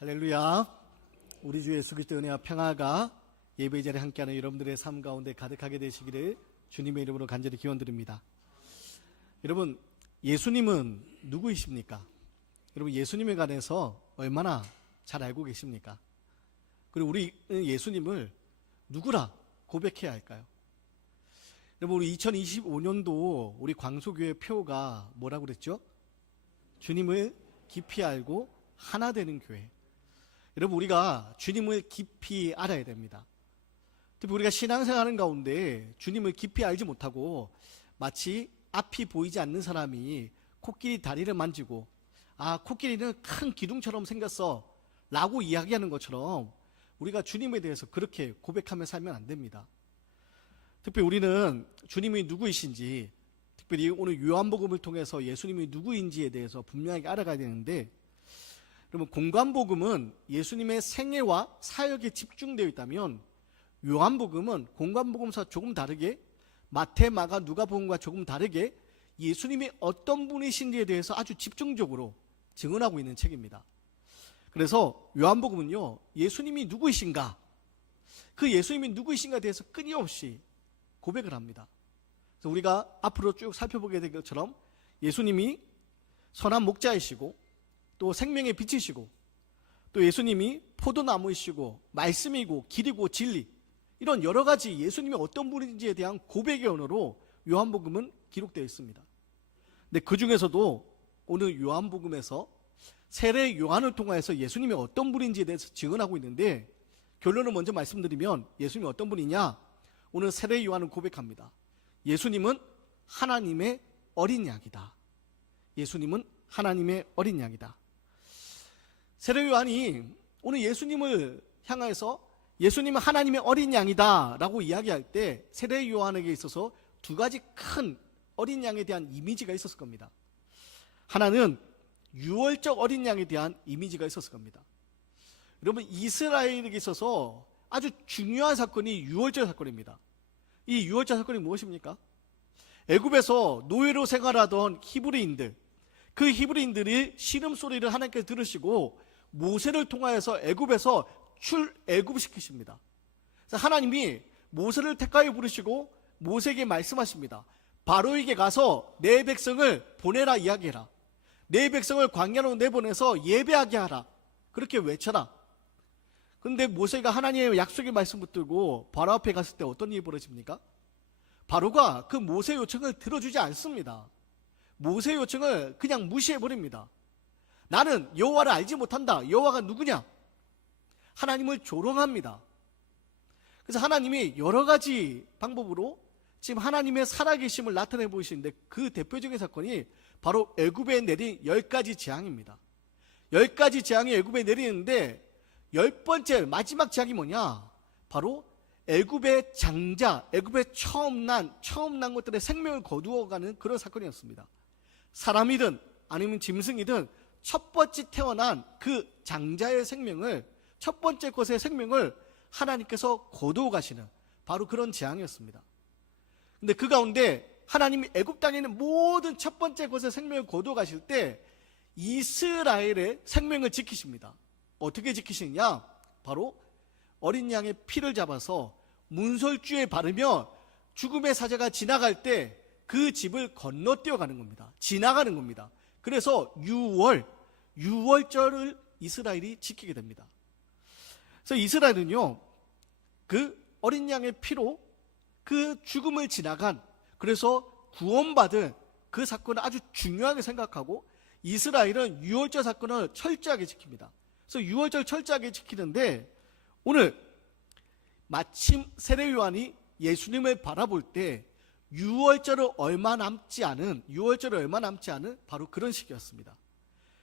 할렐루야. 우리 주 예수 그리스도의 은혜와 평화가 예배 자리에 함께하는 여러분들의 삶 가운데 가득하게 되시기를 주님의 이름으로 간절히 기원드립니다. 여러분, 예수님은 누구이십니까? 여러분, 예수님에 관해서 얼마나 잘 알고 계십니까? 그리고 우리 예수님을 누구라 고백해야 할까요? 여러분, 우리 2025년도 우리 광소교회 표가 뭐라고 그랬죠? 주님을 깊이 알고 하나 되는 교회. 여러분, 우리가 주님을 깊이 알아야 됩니다. 특히 우리가 신앙생활하는 가운데 주님을 깊이 알지 못하고 마치 앞이 보이지 않는 사람이 코끼리 다리를 만지고 코끼리는 큰 기둥처럼 생겼어 라고 이야기하는 것처럼 우리가 주님에 대해서 그렇게 고백하며 살면 안 됩니다. 특별히 우리는 주님이 누구이신지, 특별히 오늘 요한복음을 통해서 예수님이 누구인지에 대해서 분명하게 알아가야 되는데, 여러분, 공관복음은 예수님의 생애와 사역에 집중되어 있다면 요한복음은 공관복음과 조금 다르게, 마태, 마가, 누가복음과 조금 다르게 예수님이 어떤 분이신지에 대해서 아주 집중적으로 증언하고 있는 책입니다. 그래서 요한복음은요, 예수님이 누구이신가, 그 예수님이 누구이신가에 대해서 끊임없이 고백을 합니다. 그래서 우리가 앞으로 쭉 살펴보게 될 것처럼 예수님이 선한 목자이시고 또 생명의 빛이시고 또 예수님이 포도나무이시고 말씀이고 길이고 진리, 이런 여러 가지 예수님이 어떤 분인지에 대한 고백의 언어로 요한복음은 기록되어 있습니다. 근데 그 중에서도 오늘 요한복음에서 세례 요한을 통해서 예수님이 어떤 분인지에 대해서 증언하고 있는데, 결론을 먼저 말씀드리면 예수님이 어떤 분이냐, 오늘 세례 요한은 고백합니다. 예수님은 하나님의 어린 양이다. 예수님은 하나님의 어린 양이다. 세례 요한이 오늘 예수님을 향해서 예수님은 하나님의 어린 양이다 라고 이야기할 때 세례 요한에게 있어서 두 가지 큰 어린 양에 대한 이미지가 있었을 겁니다. 하나는 유월절 어린 양에 대한 이미지가 있었을 겁니다. 여러분, 이스라엘에게 있어서 아주 중요한 사건이 유월절 사건입니다. 이 유월절 사건이 무엇입니까? 애굽에서 노예로 생활하던 히브리인들, 그 히브리인들이 신음소리를 하나님께서 들으시고 모세를 통하여서 애굽에서 출애굽시키십니다. 그래서 하나님이 모세를 택하여 부르시고 모세에게 말씀하십니다. 바로에게 가서 내 백성을 보내라 이야기해라. 내 백성을 광야로 내보내서 예배하게 하라. 그렇게 외쳐라. 그런데 모세가 하나님의 약속의 말씀 붙들고 바로 앞에 갔을 때 어떤 일이 벌어집니까? 바로가 그 모세의 요청을 들어주지 않습니다. 모세의 요청을 그냥 무시해버립니다. 나는 여호와를 알지 못한다. 여호와가 누구냐? 하나님을 조롱합니다. 그래서 하나님이 여러 가지 방법으로 지금 하나님의 살아계심을 나타내 보이시는데, 그 대표적인 사건이 바로 애굽에 내린 10가지 재앙입니다. 10가지 재앙이 애굽에 내리는데 10번째 마지막 재앙이 뭐냐? 바로 애굽의 장자, 애굽의 처음 난 것들의 생명을 거두어가는 그런 사건이었습니다. 사람이든 아니면 짐승이든 첫 번째 태어난 그 장자의 생명을, 첫 번째 것의 생명을 하나님께서 거두어 가시는 바로 그런 재앙이었습니다. 근데 그 가운데 하나님이 애굽 땅에 있는 모든 첫 번째 것의 생명을 거두어 가실 때 이스라엘의 생명을 지키십니다. 어떻게 지키시느냐? 바로 어린 양의 피를 잡아서 문설주에 바르며 죽음의 사자가 지나갈 때 그 집을 건너뛰어 가는 겁니다. 지나가는 겁니다. 그래서 유월절을 이스라엘이 지키게 됩니다. 그래서 이스라엘은요, 그 어린 양의 피로 그 죽음을 지나간, 그래서 구원받은 그 사건을 아주 중요하게 생각하고 이스라엘은 유월절 사건을 철저하게 지킵니다. 그래서 유월절 철저하게 지키는데, 오늘 마침 세례 요한이 예수님을 바라볼 때 유월절을 얼마 남지 않은 바로 그런 시기였습니다.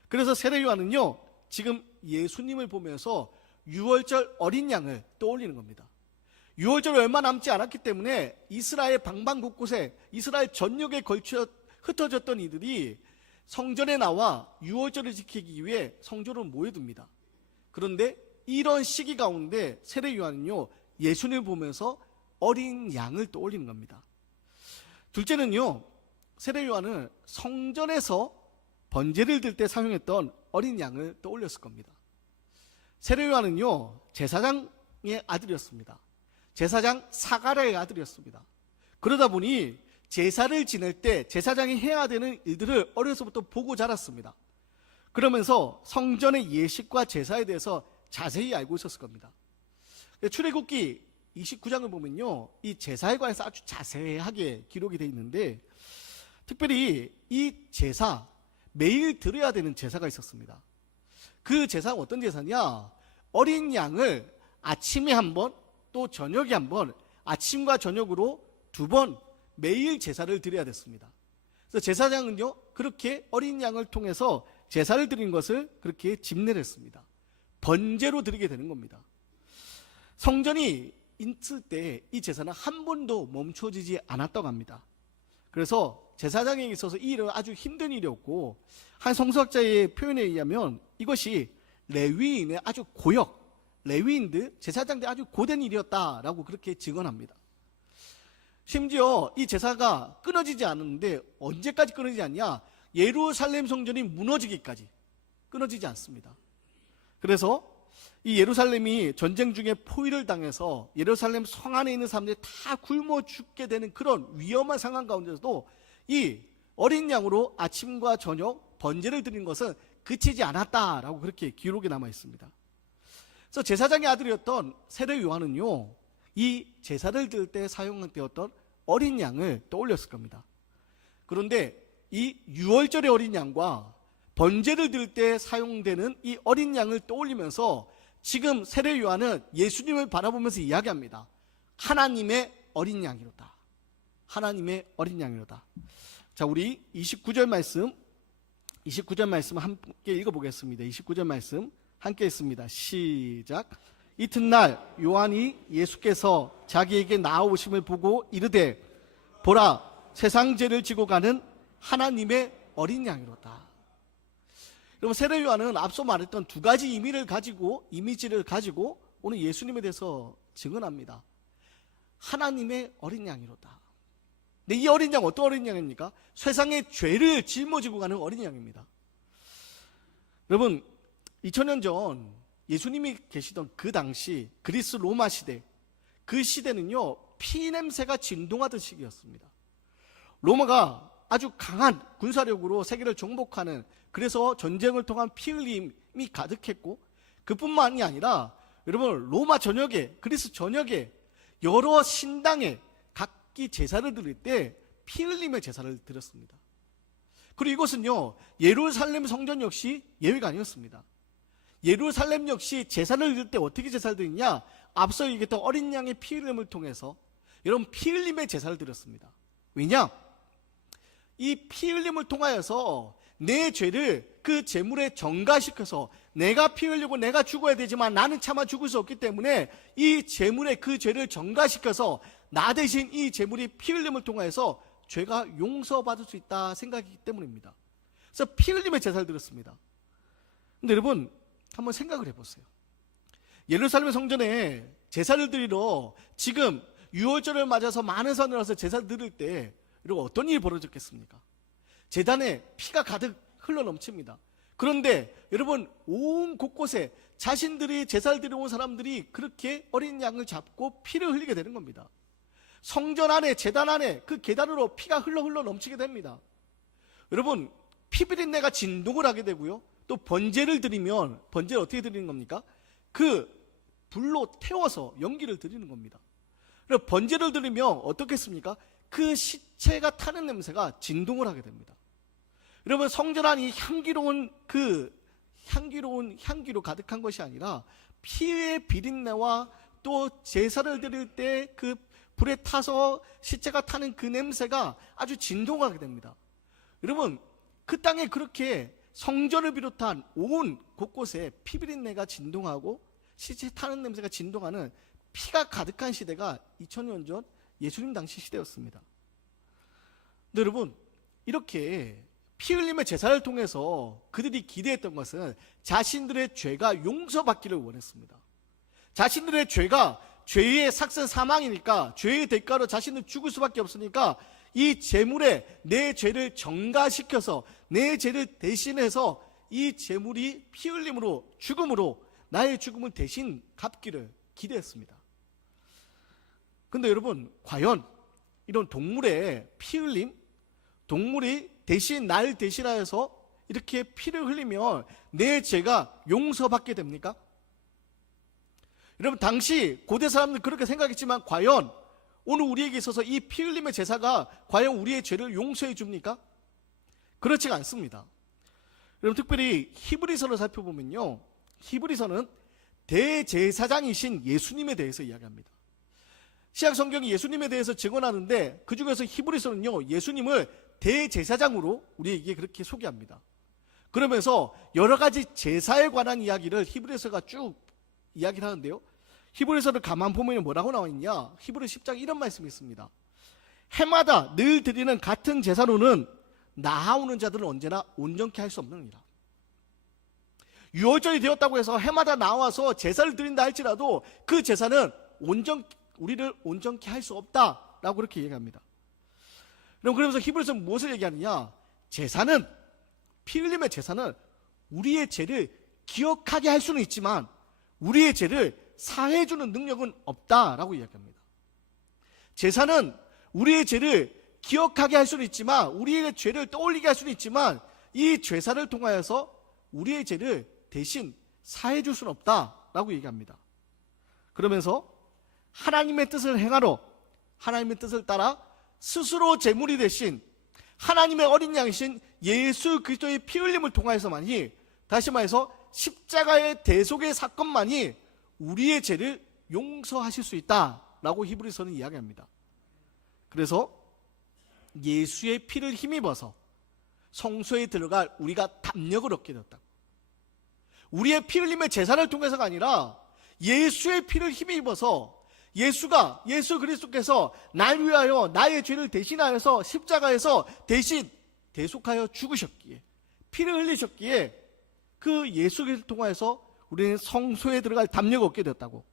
그래서 세례 요한은요, 지금 예수님을 보면서 유월절 어린 양을 떠올리는 겁니다. 유월절 얼마 남지 않았기 때문에 이스라엘 방방곳곳에, 이스라엘 전역에 걸쳐 흩어졌던 이들이 성전에 나와 유월절을 지키기 위해 성전으로 모여듭니다. 그런데 이런 시기 가운데 세례 요한은요, 예수님을 보면서 어린 양을 떠올리는 겁니다. 둘째는요, 세례 요한은 성전에서 번제를 들 때 사용했던 어린 양을 떠올렸을 겁니다. 세례 요한은요 제사장의 아들이었습니다. 제사장 사가랴의 아들이었습니다. 그러다 보니 제사를 지낼 때 제사장이 해야 되는 일들을 어려서부터 보고 자랐습니다. 그러면서 성전의 예식과 제사에 대해서 자세히 알고 있었을 겁니다. 출애굽기 29장을 보면요 이 제사에 관해서 아주 자세하게 기록이 되어 있는데, 특별히 이 제사, 매일 드려야 되는 제사가 있었습니다. 그 제사는 어떤 제사냐, 어린 양을 아침에 한 번, 또 저녁에 한 번, 아침과 저녁으로 2번 매일 제사를 드려야 됐습니다. 그래서 제사장은요 그렇게 어린 양을 통해서 제사를 드린 것을 그렇게 집례를 했습니다. 번제로 드리게 되는 겁니다. 성전이 있을 때 이 제사는 한 번도 멈춰지지 않았다고 합니다. 그래서 제사장에게 있어서 이 일은 아주 힘든 일이었고, 한 성서학자의 표현에 의하면 이것이 레위인의 아주 고역, 레위인들, 제사장들 아주 고된 일이었다라고 그렇게 증언합니다. 심지어 이 제사가 끊어지지 않았는데 언제까지 끊어지지 않냐, 예루살렘 성전이 무너지기까지 끊어지지 않습니다. 그래서 이 예루살렘이 전쟁 중에 포위를 당해서 예루살렘 성 안에 있는 사람들이 다 굶어 죽게 되는 그런 위험한 상황 가운데서도 이 어린 양으로 아침과 저녁 번제를 드린 것은 그치지 않았다라고 그렇게 기록이 남아 있습니다. 그래서 제사장의 아들이었던 세례 요한은요 이 제사를 드릴 때 사용되었던 어린 양을 떠올렸을 겁니다. 그런데 이 유월절의 어린 양과 번제를 드릴 때 사용되는 이 어린 양을 떠올리면서 지금 세례 요한은 예수님을 바라보면서 이야기합니다. 하나님의 어린 양이로다. 하나님의 어린 양이로다. 자, 우리 29절 말씀 함께 읽어보겠습니다. 29절 말씀 함께 읽습니다. 시작. 이튿날 요한이 예수께서 자기에게 나아오심을 보고 이르되 보라, 세상 죄를 지고 가는 하나님의 어린 양이로다. 여러분, 세례 요한은 앞서 말했던 2가지 이미지를 가지고 오늘 예수님에 대해서 증언합니다. 하나님의 어린 양이로다. 근데 이 어린 양 어떤 어린 양입니까? 세상의 죄를 짊어지고 가는 어린 양입니다. 여러분, 2000년 전 예수님이 계시던 그 당시 그리스 로마 시대, 그 시대는요 피냄새가 진동하던 시기였습니다. 로마가 아주 강한 군사력으로 세계를 정복하는, 그래서 전쟁을 통한 피 흘림이 가득했고, 그뿐만이 아니라 여러분 로마 전역에, 그리스 전역에 여러 신당에 각기 제사를 드릴 때 피 흘림의 제사를 드렸습니다. 그리고 이것은요 예루살렘 성전 역시 예외가 아니었습니다. 예루살렘 역시 제사를 드릴 때 어떻게 제사를 드리냐, 앞서 얘기했던 어린 양의 피 흘림을 통해서 여러분 피 흘림의 제사를 드렸습니다. 왜냐? 이 피 흘림을 통하여서 내 죄를 그 제물에 전가시켜서 내가 피 흘리고 내가 죽어야 되지만 나는 차마 죽을 수 없기 때문에 이 제물에 그 죄를 전가시켜서 나 대신 이 제물이 피 흘림을 통하여서 죄가 용서받을 수 있다 생각이기 때문입니다. 그래서 피 흘림의 제사를 드렸습니다. 근데 여러분 한번 생각을 해보세요. 예루살렘 성전에 제사를 드리러 지금 유월절을 맞아서 많은 사람들이 와서 제사를 드릴 때 여러분 어떤 일이 벌어졌겠습니까? 제단에 피가 가득 흘러 넘칩니다. 그런데 여러분 온 곳곳에 자신들이 제사를 드리러 온 사람들이 그렇게 어린 양을 잡고 피를 흘리게 되는 겁니다. 성전 안에, 제단 안에 그 계단으로 피가 흘러 넘치게 됩니다. 여러분 피비린내가 진동을 하게 되고요, 또 번제를 드리면 번제를 어떻게 드리는 겁니까? 그 불로 태워서 연기를 드리는 겁니다. 그리고 번제를 드리면 어떻겠습니까? 그 시체가 타는 냄새가 진동을 하게 됩니다. 여러분 성전 안이 향기로운 향기로 가득한 것이 아니라 피의 비린내와 또 제사를 드릴 때 그 불에 타서 시체가 타는 그 냄새가 아주 진동하게 됩니다. 여러분 그 땅에 그렇게 성전을 비롯한 온 곳곳에 피비린내가 진동하고 시체 타는 냄새가 진동하는 피가 가득한 시대가 2000년 전 예수님 당시 시대였습니다. 근데 여러분 이렇게 피 흘림의 제사를 통해서 그들이 기대했던 것은 자신들의 죄가 용서받기를 원했습니다. 자신들의 죄가 죄의 삭선 사망이니까 죄의 대가로 자신은 죽을 수밖에 없으니까 이 제물에 내 죄를 전가시켜서 내 죄를 대신해서 이 제물이 피 흘림으로 죽음으로 나의 죽음을 대신 갚기를 기대했습니다. 근데 여러분, 과연 이런 동물의 피 흘림, 동물이 대신 나를 대신하여서 이렇게 피를 흘리면 내 죄가 용서받게 됩니까? 여러분, 당시 고대 사람들 그렇게 생각했지만 과연 오늘 우리에게 있어서 이 피 흘림의 제사가 과연 우리의 죄를 용서해 줍니까? 그렇지가 않습니다. 여러분, 특별히 히브리서를 살펴보면요, 히브리서는 대제사장이신 예수님에 대해서 이야기합니다. 신약 성경이 예수님에 대해서 증언하는데 그 중에서 히브리서는요, 예수님을 대제사장으로 우리에게 그렇게 소개합니다. 그러면서 여러 가지 제사에 관한 이야기를 히브리서가 쭉 이야기를 하는데요, 히브리서를 가만 보면 뭐라고 나와 있냐, 히브리 10장 이런 말씀이 있습니다. 해마다 늘 드리는 같은 제사로는 나아오는 자들은 언제나 온전케 할 수 없느니라. 유월절이 되었다고 해서 해마다 나와서 제사를 드린다 할지라도 그 제사는 우리를 온전케 할 수 없다라고 그렇게 얘기합니다. 그러면서 히브리서는 무엇을 얘기하느냐, 제사는, 피 흘림의 제사는 우리의 죄를 기억하게 할 수는 있지만 우리의 죄를 사해주는 능력은 없다라고 이야기합니다. 제사는 우리의 죄를 기억하게 할 수는 있지만, 우리의 죄를 떠올리게 할 수는 있지만 이 제사를 통하여서 우리의 죄를 대신 사해줄 수는 없다라고 얘기합니다. 그러면서 하나님의 뜻을 행하러, 하나님의 뜻을 따라 스스로 제물이 되신 하나님의 어린 양이신 예수 그리스도의 피 흘림을 통하여서만이, 다시 말해서 십자가의 대속의 사건만이 우리의 죄를 용서하실 수 있다라고 히브리서는 이야기합니다. 그래서 예수의 피를 힘입어서 성소에 들어갈 우리가 담력을 얻게 되었다고. 우리의 피 흘림의 제사를 통해서가 아니라 예수의 피를 힘입어서 예수 그리스도께서 날 위하여 나의 죄를 대신하여서 십자가에서 대신 대속하여 죽으셨기에, 피를 흘리셨기에 그 예수를 통하여서 우리는 성소에 들어갈 담력을 얻게 되었다고.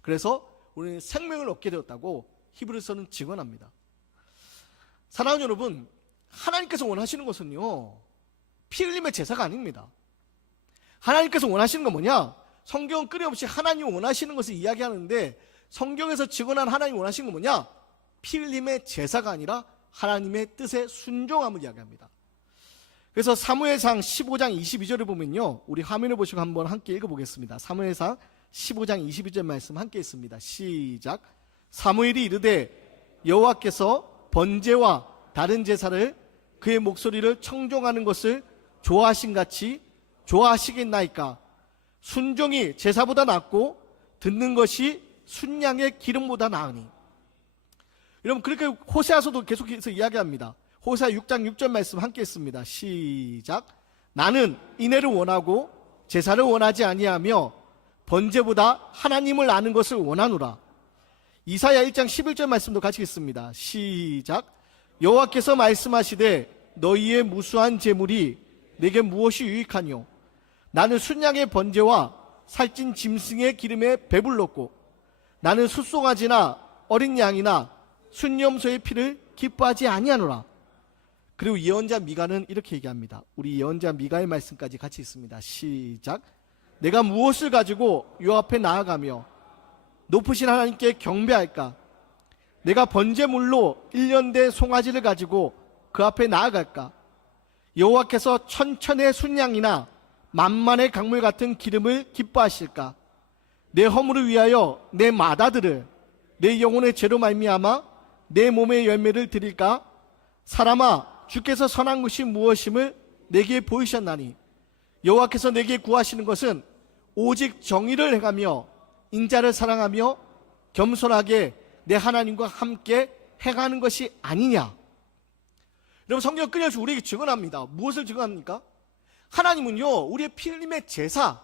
그래서 우리는 생명을 얻게 되었다고 히브리서는 증언합니다. 사랑하는 여러분, 하나님께서 원하시는 것은요, 피 흘림의 제사가 아닙니다. 하나님께서 원하시는 건 뭐냐? 성경은 끊임없이 하나님이 원하시는 것을 이야기하는데, 성경에서 증언한 하나님이 원하시는 건 뭐냐? 피 흘림의 제사가 아니라 하나님의 뜻에 순종함을 이야기합니다. 그래서 사무엘상 15장 22절을 보면요, 우리 화면을 보시고 한번 함께 읽어보겠습니다. 사무엘상 15장 22절 말씀 함께 있습니다. 시작. 사무엘이 이르되 여호와께서 번제와 다른 제사를 그의 목소리를 청종하는 것을 좋아하신 같이 좋아하시겠나이까? 순종이 제사보다 낫고 듣는 것이 순양의 기름보다 나으니. 여러분, 그렇게 호세아서도 계속해서 이야기합니다. 호세아 6장 6절 말씀 함께 했습니다. 시작. 나는 인애를 원하고 제사를 원하지 아니하며 번제보다 하나님을 아는 것을 원하노라. 이사야 1장 11절 말씀도 같이 읽습니다. 시작. 여호와께서 말씀하시되 너희의 무수한 제물이 내게 무엇이 유익하뇨? 나는 순양의 번제와 살찐 짐승의 기름에 배불렀고 나는 숫송아지나 어린 양이나 순염소의 피를 기뻐하지 아니하노라. 그리고 예언자 미가는 이렇게 얘기합니다. 우리 예언자 미가의 말씀까지 같이 있습니다. 시작. 내가 무엇을 가지고 요 앞에 나아가며 높으신 하나님께 경배할까? 내가 번제물로 1년 된 송아지를 가지고 그 앞에 나아갈까? 여호와께서 천천의 순양이나 만만의 강물 같은 기름을 기뻐하실까? 내 허물을 위하여 내 마다들을 내 영혼의 죄로 말미암아 내 몸의 열매를 드릴까? 사람아, 주께서 선한 것이 무엇임을 내게 보이셨나니 여호와께서 내게 구하시는 것은 오직 정의를 행하며 인자를 사랑하며 겸손하게 내 하나님과 함께 행하는 것이 아니냐. 여러분, 성경 끊임없이 우리에게 증언합니다. 무엇을 증언합니까? 하나님은요, 우리의 피 흘림의 제사,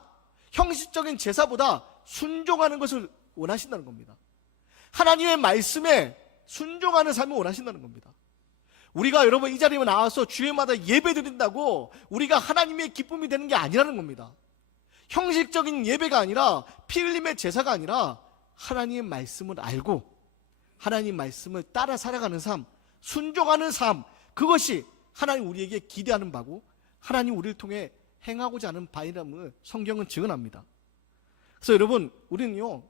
형식적인 제사보다 순종하는 것을 원하신다는 겁니다. 하나님의 말씀에 순종하는 삶을 원하신다는 겁니다. 우리가 여러분 이 자리에 나와서 주일마다 예배 드린다고 우리가 하나님의 기쁨이 되는 게 아니라는 겁니다. 형식적인 예배가 아니라, 피 흘림의 제사가 아니라 하나님의 말씀을 알고 하나님 말씀을 따라 살아가는 삶, 순종하는 삶, 그것이 하나님 우리에게 기대하는 바고 하나님 우리를 통해 행하고자 하는 바이람을 성경은 증언합니다. 그래서 여러분, 우리는요,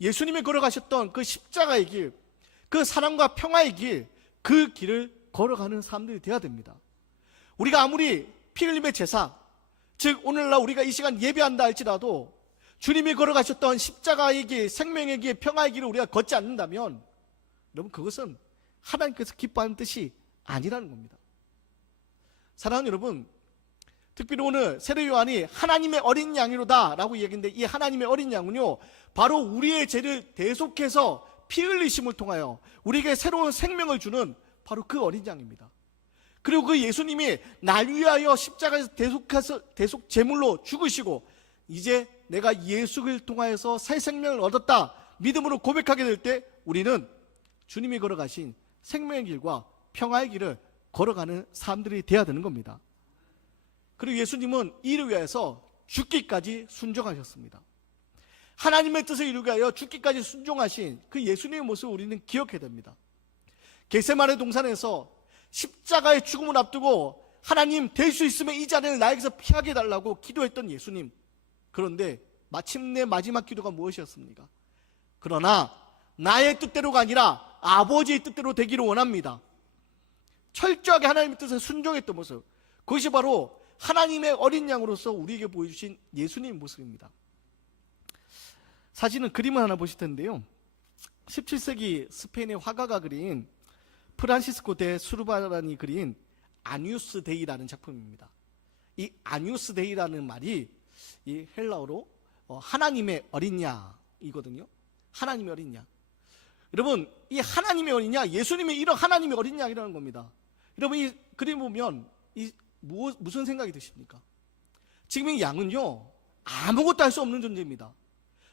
예수님이 걸어가셨던 그 십자가의 길, 그 사랑과 평화의 길, 그 길을 걸어가는 사람들이 되어야 됩니다. 우리가 아무리 피 흘림의 제사, 즉 오늘날 우리가 이 시간 예배한다 할지라도 주님이 걸어가셨던 십자가의 길, 생명의 길, 평화의 길을 우리가 걷지 않는다면 여러분, 그것은 하나님께서 기뻐하는 뜻이 아니라는 겁니다. 사랑하는 여러분, 특별히 오늘 세례 요한이 하나님의 어린 양이로다 라고 얘기했는데, 이 하나님의 어린 양은요, 바로 우리의 죄를 대속해서 피 흘리심을 통하여 우리에게 새로운 생명을 주는 바로 그 어린 양입니다. 그리고 그 예수님이 날 위하여 십자가에서 대속 제물로 죽으시고, 이제 내가 예수를 통하여서 새 생명을 얻었다 믿음으로 고백하게 될 때 우리는 주님이 걸어가신 생명의 길과 평화의 길을 걸어가는 사람들이 되어야 되는 겁니다. 그리고 예수님은 이를 위해서 죽기까지 순종하셨습니다. 하나님의 뜻을 이루기 위하여 죽기까지 순종하신 그 예수님의 모습을 우리는 기억해야 됩니다. 겟세마네 동산에서 십자가의 죽음을 앞두고 하나님, 될 수 있으면 이 자리를 나에게서 피하게 해달라고 기도했던 예수님. 그런데 마침내 마지막 기도가 무엇이었습니까? 그러나 나의 뜻대로가 아니라 아버지의 뜻대로 되기를 원합니다. 철저하게 하나님의 뜻에 순종했던 모습, 그것이 바로 하나님의 어린 양으로서 우리에게 보여주신 예수님의 모습입니다. 사진은 그림을 하나 보실 텐데요, 17세기 스페인의 화가가 그린 프란시스코 데 수르바란이 그린 아뉴스 데이라는 작품입니다. 이 아뉴스 데이라는 말이 이 헬라어로 하나님의 어린 양이거든요. 하나님의 어린 양. 여러분, 이 하나님의 어린 양, 예수님의 이런 하나님의 어린 양이라는 겁니다. 여러분, 이 그림 보면 무슨 생각이 드십니까? 지금 이 양은요, 아무것도 할 수 없는 존재입니다.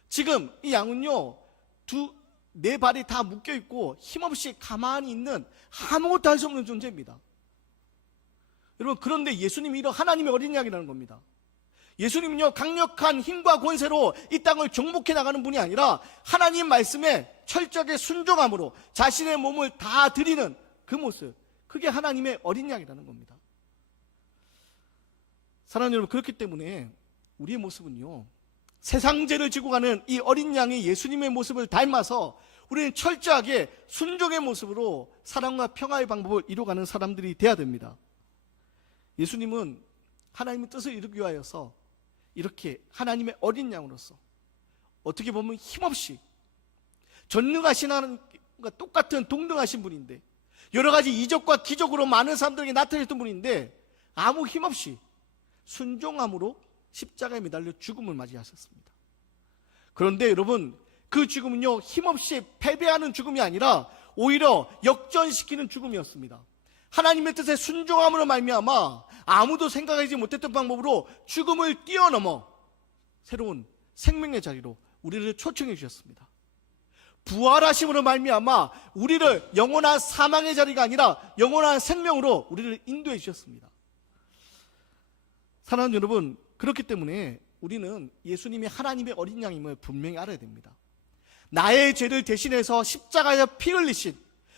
지금 이 양은요, 네 발이 다 묶여있고 힘없이 가만히 있는 아무것도 할 수 없는 존재입니다. 여러분, 그런데 예수님이 이런 하나님의 어린 양이라는 겁니다. 예수님은요, 강력한 힘과 권세로 이 땅을 정복해 나가는 분이 아니라 하나님 말씀에 철저하게 순종함으로 자신의 몸을 다 드리는 그 모습, 그게 하나님의 어린 양이라는 겁니다. 사랑하는 여러분, 그렇기 때문에 우리의 모습은요, 세상 죄를 지고 가는 이 어린 양의 예수님의 모습을 닮아서 우리는 철저하게 순종의 모습으로 사랑과 평화의 방법을 이루어가는 사람들이 되어야 됩니다. 예수님은 하나님의 뜻을 이루기 위하여서 이렇게 하나님의 어린 양으로서 어떻게 보면 힘없이 전능하신 하나님과 똑같은 동등하신 분인데, 여러 가지 이적과 기적으로 많은 사람들에게 나타냈던 분인데 아무 힘없이 순종함으로 십자가에 매달려 죽음을 맞이하셨습니다. 그런데 여러분, 그 죽음은요, 힘없이 패배하는 죽음이 아니라 오히려 역전시키는 죽음이었습니다. 하나님의 뜻에 순종함으로 말미암아 아무도 생각하지 못했던 방법으로 죽음을 뛰어넘어 새로운 생명의 자리로 우리를 초청해 주셨습니다. 부활하심으로 말미암아 우리를 영원한 사망의 자리가 아니라 영원한 생명으로 우리를 인도해 주셨습니다. 사랑하는 여러분, 그렇기 때문에 우리는 예수님이 하나님의 어린 양임을 분명히 알아야 됩니다. 나의 죄를 대신해서 십자가에 피 흘리신,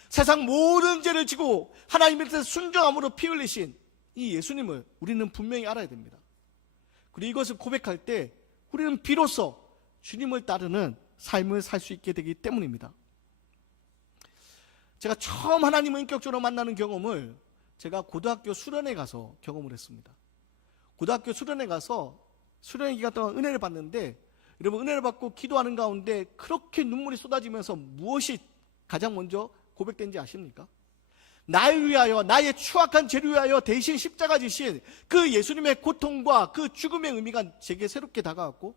세상 모든 죄를 지고 하나님의 뜻에 순종함으로 피 흘리신 이 예수님을 우리는 분명히 알아야 됩니다. 그리고 이것을 고백할 때 우리는 비로소 주님을 따르는 삶을 살 수 있게 되기 때문입니다. 제가 처음 하나님을 인격적으로 만나는 경험을 제가 고등학교 수련회 가서 경험을 했습니다. 고등학교 수련회 가서 수련회 기간 동안 은혜를 받는데, 여러분, 은혜를 받고 기도하는 가운데 그렇게 눈물이 쏟아지면서 무엇이 가장 먼저 고백된지 아십니까? 나를 위하여, 나의 추악한 죄를 위하여 대신 십자가 지신 그 예수님의 고통과 그 죽음의 의미가 제게 새롭게 다가왔고,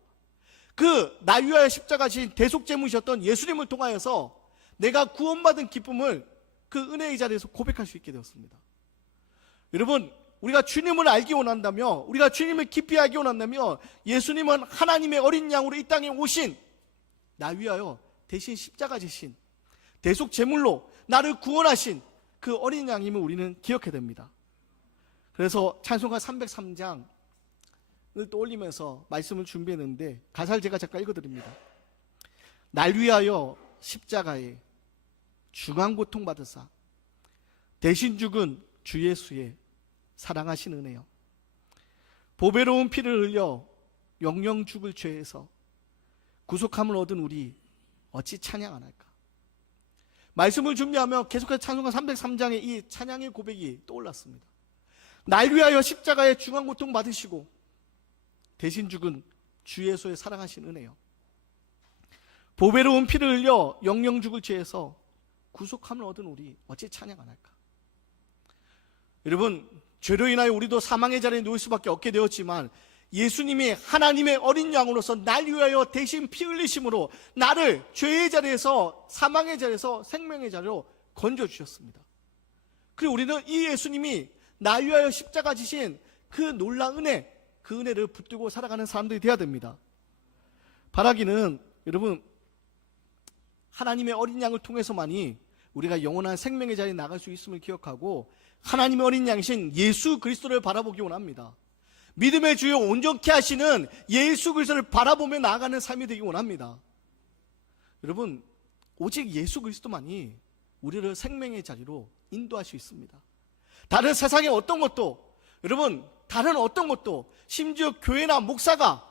그 나 위하여 십자가 지신 대속제물이셨던 예수님을 통하여서 내가 구원받은 기쁨을 그 은혜의 자리에서 고백할 수 있게 되었습니다. 여러분, 우리가 주님을 알기 원한다며, 우리가 주님을 깊이 알기 원한다며, 예수님은 하나님의 어린 양으로 이 땅에 오신, 나 위하여 대신 십자가 지신 대속제물로 나를 구원하신 그 어린 양임을 우리는 기억해야 됩니다. 그래서 찬송가 303장을 떠올리면서 말씀을 준비했는데 가사를 제가 잠깐 읽어드립니다. 날 위하여 십자가에 중한 고통 받으사 대신 죽은 주 예수의 사랑하신 은혜여, 보배로운 피를 흘려 영영 죽을 죄에서 구속함을 얻은 우리 어찌 찬양 안 할까? 말씀을 준비하며 계속해서 찬송가 303장의 이 찬양의 고백이 떠올랐습니다. 날 위하여 십자가에 중한 고통 받으시고 대신 죽은 주 예수의 사랑하신 은혜요, 보배로운 피를 흘려 영영 죽을 죄에서 구속함을 얻은 우리 어찌 찬양 안 할까? 여러분, 죄로 인하여 우리도 사망의 자리에 놓일 수밖에 없게 되었지만 예수님이 하나님의 어린 양으로서 날 위하여 대신 피 흘리심으로 나를 죄의 자리에서, 사망의 자리에서 생명의 자리로 건져주셨습니다. 그리고 우리는 이 예수님이 나 위하여 십자가 지신 그 놀라운 은혜, 그 은혜를 붙들고 살아가는 사람들이 되어야 됩니다. 바라기는 여러분, 하나님의 어린 양을 통해서만이 우리가 영원한 생명의 자리에 나갈 수 있음을 기억하고 하나님의 어린 양이신 예수 그리스도를 바라보기 원합니다. 믿음의 주요 온전케 하시는 예수 그리스도를 바라보며 나아가는 삶이 되기 원합니다. 여러분, 오직 예수 그리스도만이 우리를 생명의 자리로 인도할 수 있습니다. 다른 세상의 어떤 것도, 여러분, 다른 어떤 것도, 심지어 교회나 목사가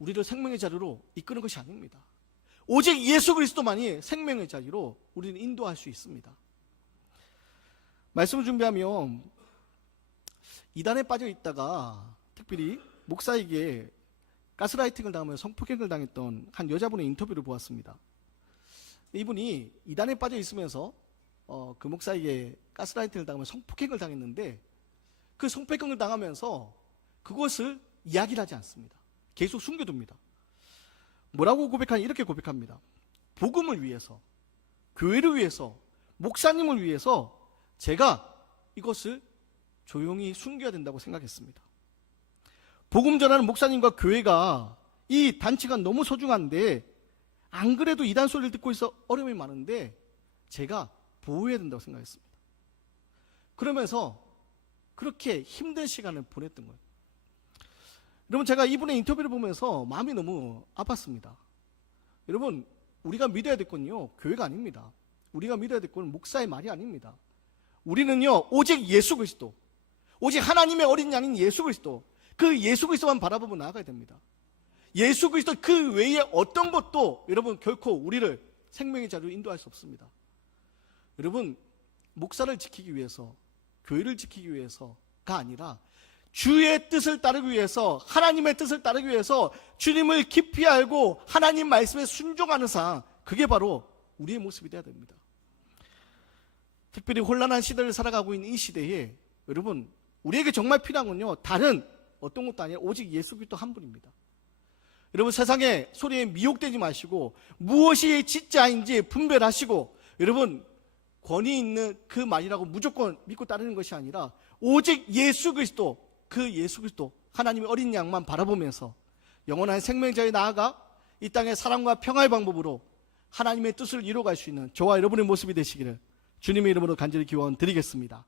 우리를 생명의 자리로 이끄는 것이 아닙니다. 오직 예수 그리스도만이 생명의 자리로 우리는 인도할 수 있습니다. 말씀을 준비하면 이단에 빠져 있다가 특별히 목사에게 가스라이팅을 당하며 성폭행을 당했던 한 여자분의 인터뷰를 보았습니다. 이분이 이단에 빠져 있으면서 그 목사에게 가스라이팅을 당하며 성폭행을 당했는데 그 성폭행을 당하면서 그것을 이야기를 하지 않습니다. 계속 숨겨둡니다. 뭐라고 고백하니 이렇게 고백합니다. 복음을 위해서, 교회를 위해서, 목사님을 위해서 제가 이것을 조용히 숨겨야 된다고 생각했습니다. 복음 전하는 목사님과 교회가 이 단체가 너무 소중한데 안 그래도 이단 소리를 듣고 있어 어려움이 많은데 제가 보호해야 된다고 생각했습니다. 그러면서 그렇게 힘든 시간을 보냈던 거예요. 여러분, 제가 이분의 인터뷰를 보면서 마음이 너무 아팠습니다. 여러분, 우리가 믿어야 될 건요, 교회가 아닙니다. 우리가 믿어야 될 건 목사의 말이 아닙니다. 우리는요, 오직 예수 그리스도, 오직 하나님의 어린 양인 예수 그리스도, 그 예수 그리스도만 바라보고 나아가야 됩니다. 예수 그리스도 그 외에 어떤 것도 여러분 결코 우리를 생명의 자리로 인도할 수 없습니다. 여러분, 목사를 지키기 위해서, 교회를 지키기 위해서가 아니라 주의 뜻을 따르기 위해서, 하나님의 뜻을 따르기 위해서 주님을 깊이 알고 하나님 말씀에 순종하는 삶, 그게 바로 우리의 모습이 되어야 됩니다. 특별히 혼란한 시대를 살아가고 있는 이 시대에 여러분, 우리에게 정말 필요한 건요, 다른 어떤 것도 아니라 오직 예수 그리스도 한 분입니다. 여러분, 세상의 소리에 미혹되지 마시고 무엇이 진짜인지 분별하시고, 여러분, 권위 있는 그 말이라고 무조건 믿고 따르는 것이 아니라 오직 예수 그리스도, 그 예수 그리스도 하나님의 어린 양만 바라보면서 영원한 생명자에 나아가 이 땅의 사랑과 평화의 방법으로 하나님의 뜻을 이루어갈 수 있는 저와 여러분의 모습이 되시기를 주님의 이름으로 간절히 기원 드리겠습니다.